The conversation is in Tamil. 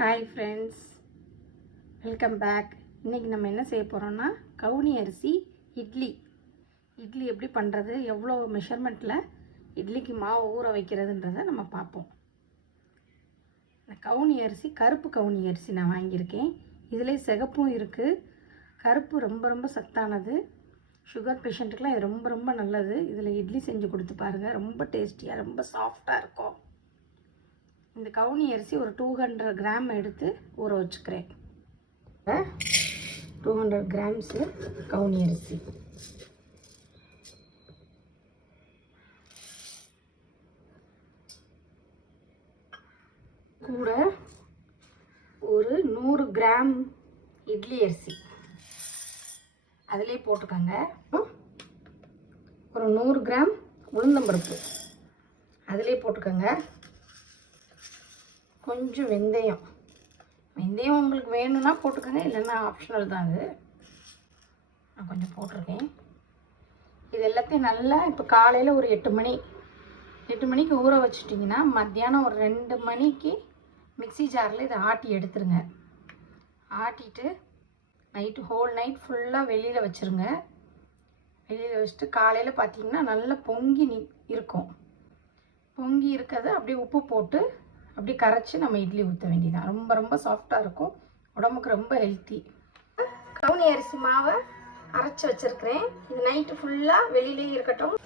Hi friends, welcome back. இன்றைக்கி நம்ம என்ன செய்ய போகிறோம்னா கவுனி அரிசி இட்லி எப்படி பண்ணுறது, எவ்வளோ மெஷர்மெண்ட்டில் இட்லிக்கு மாவு ஊற வைக்கிறதுன்றதை நம்ம பார்ப்போம். இந்த கவுனி அரிசி கருப்பு கவுனி அரிசி நான் வாங்கியிருக்கேன். இதில் சிகப்பும் இருக்குது. கருப்பு ரொம்ப ரொம்ப சத்தானது. சுகர் பேஷண்ட்டுக்கெலாம் இது ரொம்ப ரொம்ப நல்லது. இதில் இட்லி செஞ்சு கொடுத்து பாருங்கள், ரொம்ப டேஸ்டியாக ரொம்ப சாஃப்டாக இருக்கும். இந்த கவுனி அரிசி ஒரு 200 கிராம் எடுத்து ஊற வச்சுக்கிறேன். 200 கிராம்ஸு கவுனி அரிசி. கூட ஒரு 100 கிராம் இட்லி அரிசி அதிலே போட்டுக்கோங்க. ஒரு 100 கிராம் உளுந்தம்பருப்பு அதிலே போட்டுக்கோங்க. கொஞ்சம் வெந்தயம் உங்களுக்கு வேணும்னா போட்டுக்கோங்க, இல்லைன்னா ஆப்ஷனல் தான். அது நான் கொஞ்சம் போட்டிருக்கேன். இது எல்லாத்தையும் நல்லா இப்போ காலையில் ஒரு 8 மணிக்கு ஊற வச்சுட்டிங்கன்னா மத்தியானம் ஒரு 2 மணிக்கு மிக்ஸி ஜாரில் இதை ஆட்டி எடுத்துருங்க. ஆட்டிட்டு ஹோல் நைட் ஃபுல்லாக வெளியில் வச்சுருங்க. வெளியில் வச்சுட்டு காலையில் பார்த்தீங்கன்னா நல்லா பொங்கி இருக்கும். பொங்கி இருக்கிறத அப்படியே உப்பு போட்டு அப்படி கரைச்சி நம்ம இட்லி ஊற்ற வேண்டியதான். ரொம்ப ரொம்ப சாஃப்டாக இருக்கும், உடம்புக்கு ரொம்ப ஹெல்த்தி. கவுனி அரிசி மாவை அரைச்சி வச்சுருக்கிறேன். இது நைட்டு ஃபுல்லாக வெளியிலே இருக்கட்டும்.